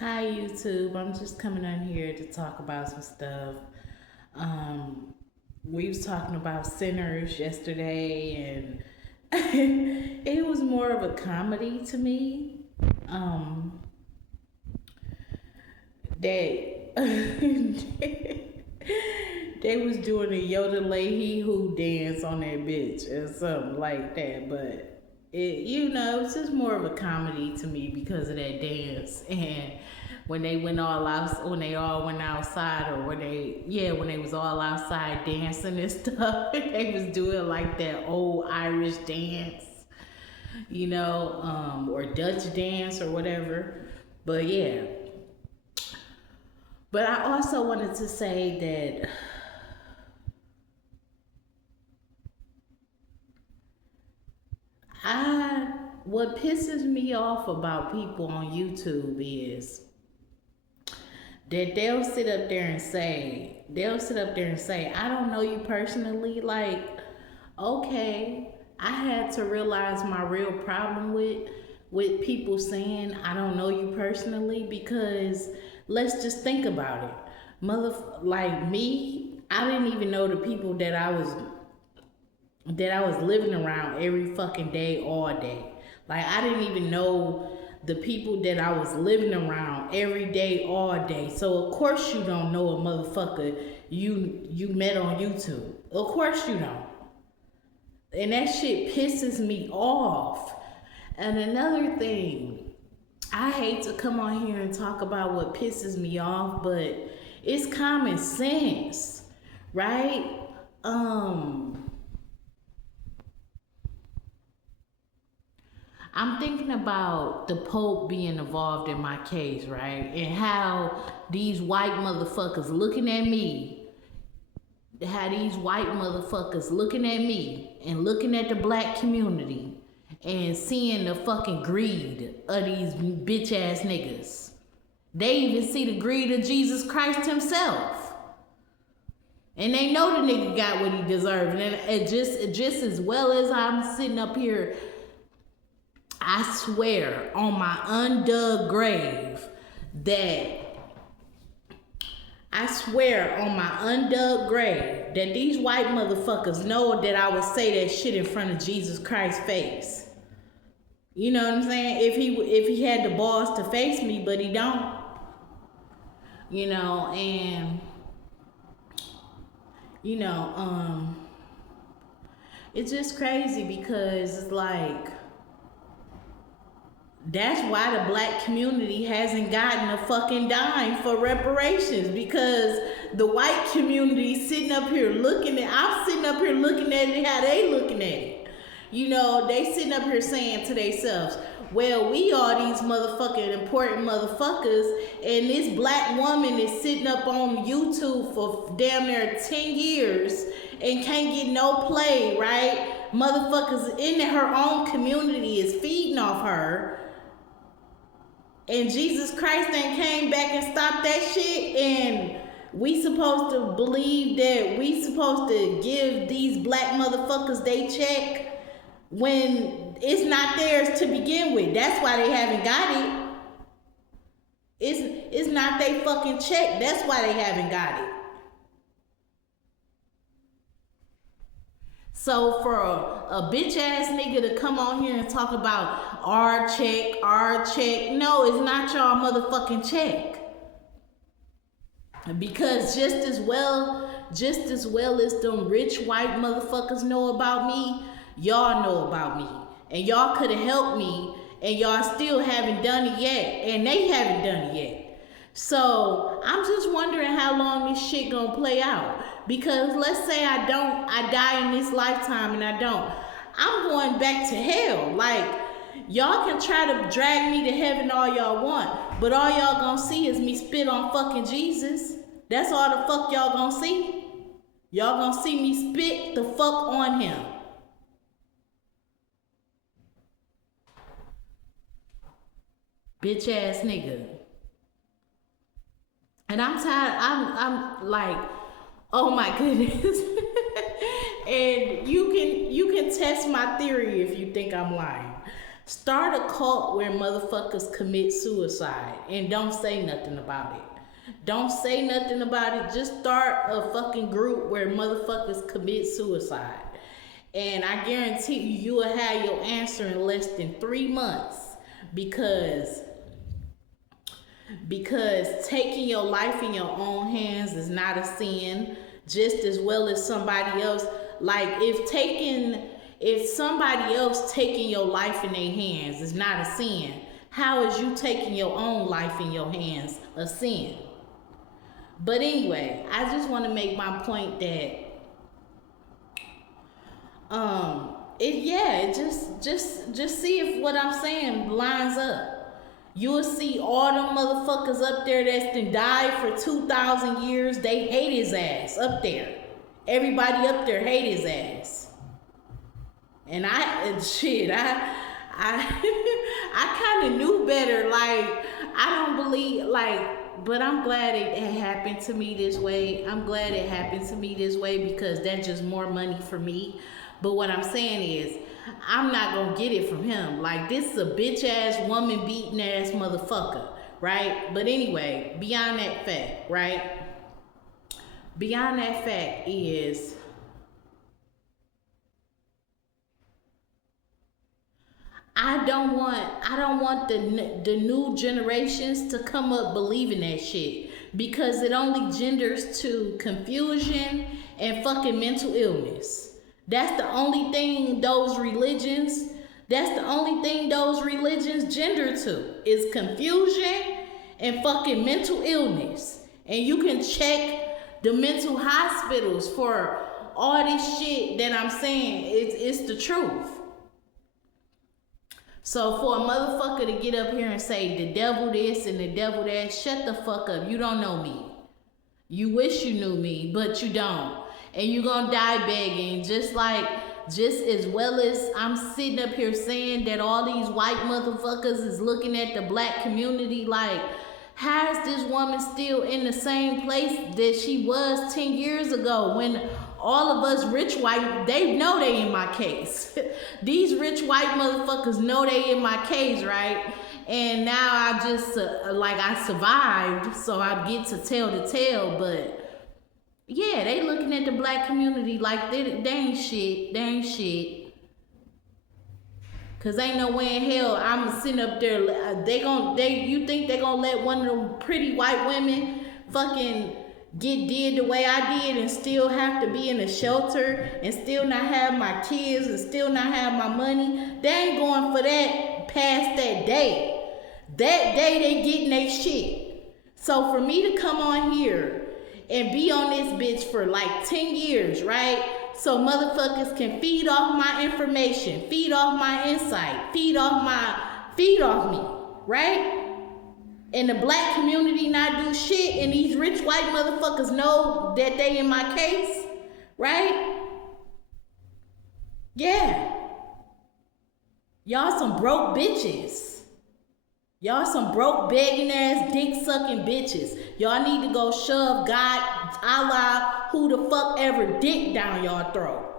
Hi YouTube, I'm just coming on here to talk about some stuff. Um, we was talking about sinners yesterday, and it was more of a comedy to me. Um, they they was doing a Yoda Leahy Who dance on that bitch or something like that, but it's just more of a comedy to me because of that dance. And when they went all out, when they all went outside, or when they was all outside dancing and stuff, they was doing like that old Irish dance, or Dutch dance or whatever. But yeah, but I also wanted to say that I what pisses me off about people on YouTube is that they'll sit up there and say, I don't know you personally. Like, okay, I had to realize my real problem with people saying I don't know you personally, because let's just think about it. Like me, I didn't even know the people that I was living around every fucking day, all day. Like, I didn't even know the people that I was living around every day, all day. So of course you don't know a motherfucker you met on YouTube. Of course you don't. And that shit pisses me off. And another thing, I hate to come on here and talk about what pisses me off, but it's common sense, right? Um I'm thinking about the Pope being involved in my case, right? And how these white motherfuckers looking at me, and looking at the black community and seeing the fucking greed of these bitch ass niggas. They even see the greed of Jesus Christ himself. And they know the nigga got what he deserved. And it just as well as I'm sitting up here, I swear on my undug grave that these white motherfuckers know that I would say that shit in front of Jesus Christ's face. You know what I'm saying? If he had the balls to face me, but he don't. And you know, it's just crazy because it's like that's why the black community hasn't gotten a fucking dime for reparations, because the white community I'm sitting up here looking at it how they looking at it. They sitting up here saying to themselves, well, we are these motherfucking important motherfuckers, and this black woman is sitting up on YouTube for damn near 10 years and can't get no play, right? Motherfuckers in her own community is feeding off her, and Jesus Christ ain't came back and stopped that shit, and we supposed to believe that we supposed to give these black motherfuckers they check when it's not theirs to begin with. That's why they haven't got it. It's not they fucking check. That's why they haven't got it. So for a bitch ass nigga to come on here and talk about our check, no, it's not y'all motherfucking check. Because just as well as them rich white motherfuckers know about me, y'all know about me. And y'all could have helped me, and y'all still haven't done it yet. And they haven't done it yet. So I'm just wondering how long this shit gonna play out. Because let's say I die in this lifetime and I don't. I'm going back to hell. Like, y'all can try to drag me to heaven all y'all want, but all y'all gonna see is me spit on fucking Jesus. That's all the fuck y'all gonna see. Y'all gonna see me spit the fuck on him. Bitch ass nigga. And I'm tired. I'm like, oh my goodness. And you can test my theory if you think I'm lying. Start a cult where motherfuckers commit suicide and don't say nothing about it. Don't say nothing about it. Just start a fucking group where motherfuckers commit suicide. And I guarantee you will have your answer in less than 3 months because taking your life in your own hands is not a sin, just as well as somebody else. Like if somebody else taking your life in their hands is not a sin, how is you taking your own life in your hands a sin? But anyway, I just want to make my point that just see if what I'm saying lines up. You'll see all them motherfuckers up there that's been died for 2,000 years. They hate his ass up there. Everybody up there hate his ass. And I kind of knew better. Like, I don't believe, like, but I'm glad it happened to me this way. I'm glad it happened to me this way because that's just more money for me. But what I'm saying is, I'm not gonna get it from him. Like, this is a bitch ass, woman beating ass motherfucker, right? But anyway, beyond that fact, right? Beyond that fact is, I don't want the new generations to come up believing that shit because it only genders to confusion and fucking mental illness. That's the only thing those religions gender to is confusion and fucking mental illness. And you can check the mental hospitals for all this shit that I'm saying. It's the truth. So for a motherfucker to get up here and say the devil this and the devil that, shut the fuck up. You don't know me. You wish you knew me, but you don't. And you gonna die begging, just as well as I'm sitting up here saying that all these white motherfuckers is looking at the black community like, how is this woman still in the same place that she was 10 years ago when all of us rich white, they know they in my case. These rich white motherfuckers know they in my case, right? And now I just, I survived, so I get to tell the tale, but yeah, they looking at the black community like they ain't shit. They ain't shit. Cause ain't no way in hell I'm sitting up there. You think they gonna let one of them pretty white women fucking get did the way I did and still have to be in a shelter and still not have my kids and still not have my money? They ain't going for that past that day. That day they getting their shit. So for me to come on here and be on this bitch for like 10 years, right? So motherfuckers can feed off my information, feed off my insight, feed off me, right? And the black community not do shit, and these rich white motherfuckers know that they in my case, right? Yeah. Y'all some broke bitches. Y'all some broke, begging ass, dick sucking bitches. Y'all need to go shove God, Allah, who the fuck ever dick down y'all throat.